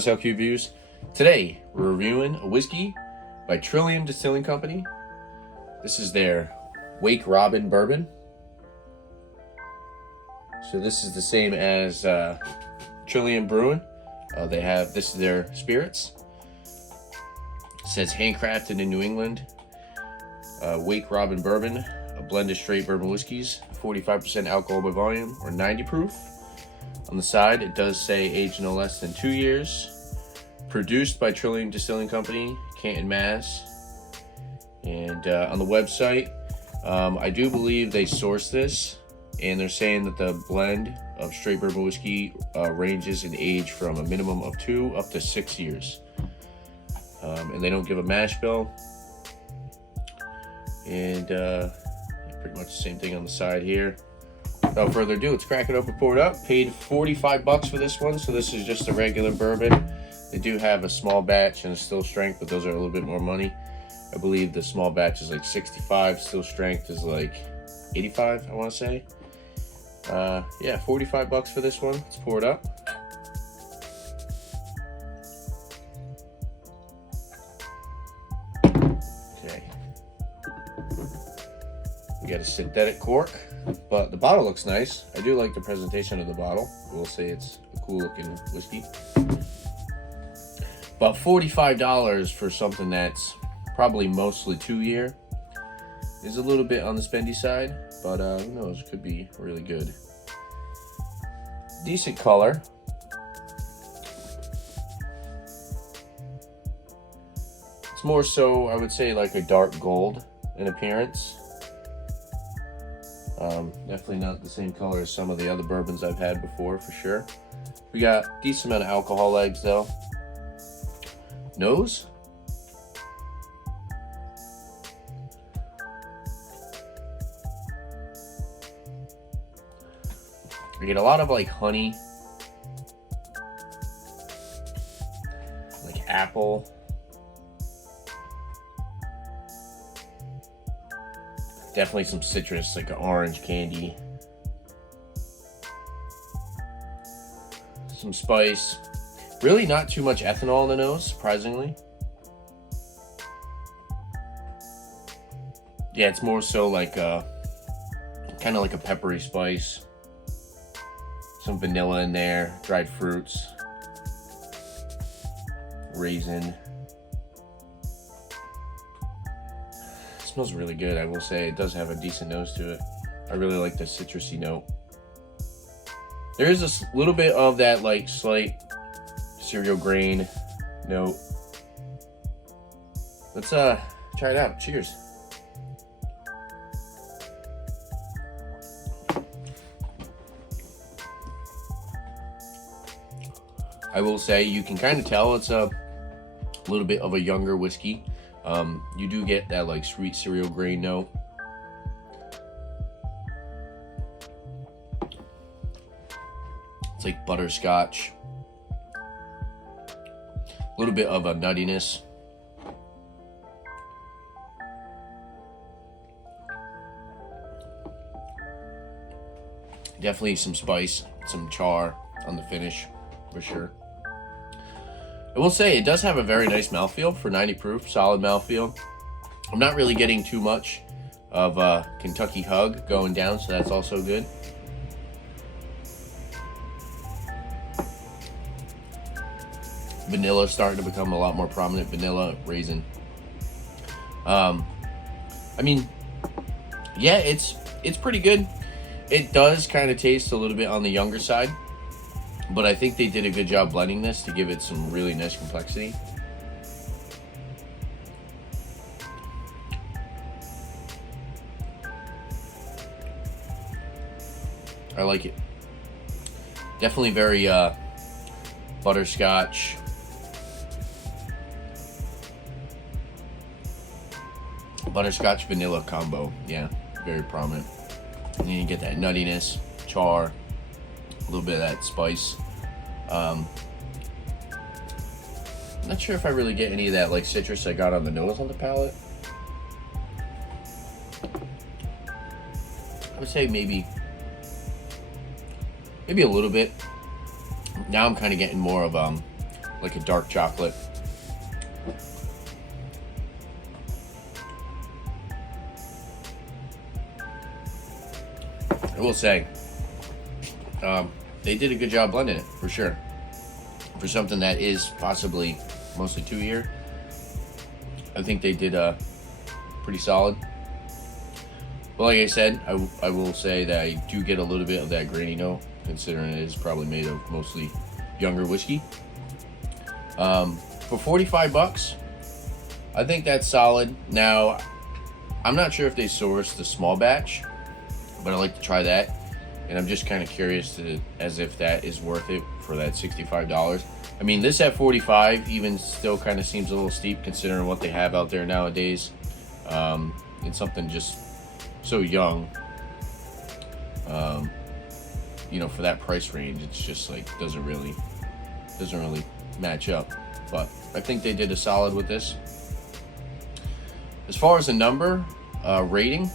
East-Coast-LQ-Reviews. Today, we're reviewing a whiskey by Trillium Distilling Company. This is their Wake Robin Bourbon. So this is the same as Trillium Brewing. This is their spirits. It says handcrafted in New England. Wake Robin Bourbon, a blend of straight bourbon whiskeys, 45% alcohol by volume, or 90 proof. On the side, it does say aged no less than 2 years. Produced by Trillium Distilling Company, Canton, Mass. And on the website, I do believe they sourced this, and they're saying that the blend of straight bourbon whiskey ranges in age from a minimum of 2 up to 6 years. And they don't give a mash bill. And pretty much the same thing on the side here. Without further ado, let's crack it open, pour it up. Paid $45 for this one, so this is just a regular bourbon. They do have a small batch and a still strength, but those are a little bit more money. I believe the small batch is like 65, still strength is like 85, I want to say. Yeah, $45 for this one. Let's pour it up. Okay. We got a synthetic cork, but the bottle looks nice. I do like the presentation of the bottle. We'll say it's a cool looking whiskey. But $45 for something that's probably mostly 2 year is a little bit on the spendy side, but who knows, could be really good. Decent color. It's more so, I would say, like a dark gold in appearance. Definitely not the same color as some of the other bourbons I've had before, for sure. We got decent amount of alcohol legs though. Nose. We get a lot of like honey, like apple. Definitely some citrus, like an orange candy. Some spice. Really not too much ethanol in the nose, surprisingly. Yeah, it's more so like a kind of like a peppery spice. Some vanilla in there, dried fruits, raisin. It smells really good, I will say. It does have a decent nose to it. I really like the citrusy note. There is a little bit of that like slight cereal grain note. Let's try it out. Cheers. I will say you can kind of tell it's a little bit of a younger whiskey. You do get that like sweet cereal grain note. It's like butterscotch. A little bit of a nuttiness. Definitely some spice, some char on the finish, for sure. I will say it does have a very nice mouthfeel for 90 proof, solid mouthfeel. I'm not really getting too much of a Kentucky Hug going down, so that's also good. Vanilla starting to become a lot more prominent. Vanilla, raisin. I mean, yeah, it's pretty good. It does kind of taste a little bit on the younger side, but I think they did a good job blending this to give it some really nice complexity. I like it. Definitely very butterscotch. Butterscotch vanilla combo. Yeah, very prominent. And then you get that nuttiness, char, a little bit of that spice. I'm not sure if I really get any of that like citrus I got on the nose on the palate. I would say maybe a little bit. Now I'm kind of getting more of like a dark chocolate. I will say, they did a good job blending it, for sure. For something that is possibly mostly 2 year, I think they did pretty solid. But like I said, I will say that I do get a little bit of that grainy note, considering it is probably made of mostly younger whiskey. For 45 bucks, I think that's solid. Now, I'm not sure if they sourced the small batch, but I'd like to try that. And I'm just kind of curious as if that is worth it for that $65. I mean, this at 45 even still kind of seems a little steep considering what they have out there nowadays. It's something just so young. You know, for that price range, it's just like doesn't really match up. But I think they did a solid with this. As far as the number rating,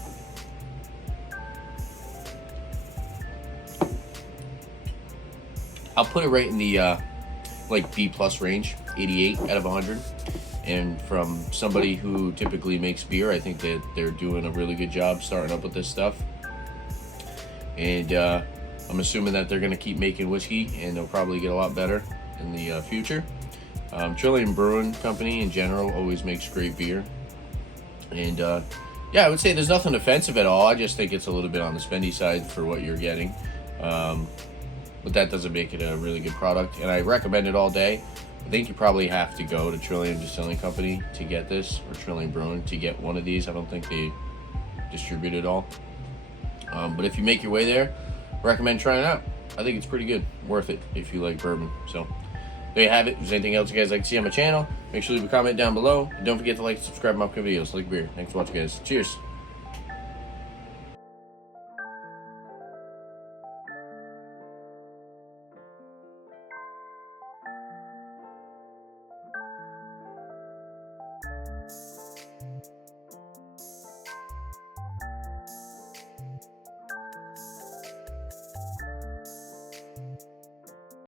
I'll put it right in the like B plus range, 88 out of 100. And from somebody who typically makes beer, I think that they're doing a really good job starting up with this stuff. And I'm assuming that they're going to keep making whiskey, and they'll probably get a lot better in the future. Trillium Brewing Company in general always makes great beer. And yeah, I would say there's nothing offensive at all. I just think it's a little bit on the spendy side for what you're getting. But that doesn't make it a really good product. And I recommend it all day. I think you probably have to go to Trillium Distilling Company to get this, or Trillium Brewing to get one of these. I don't think they distribute it all. But if you make your way there, recommend trying it out. I think it's pretty good. Worth it if you like bourbon. So there you have it. If there's anything else you guys like to see on my channel, make sure to leave a comment down below. And don't forget to like and subscribe to my upcoming videos. Like beer. Thanks for watching, guys. Cheers.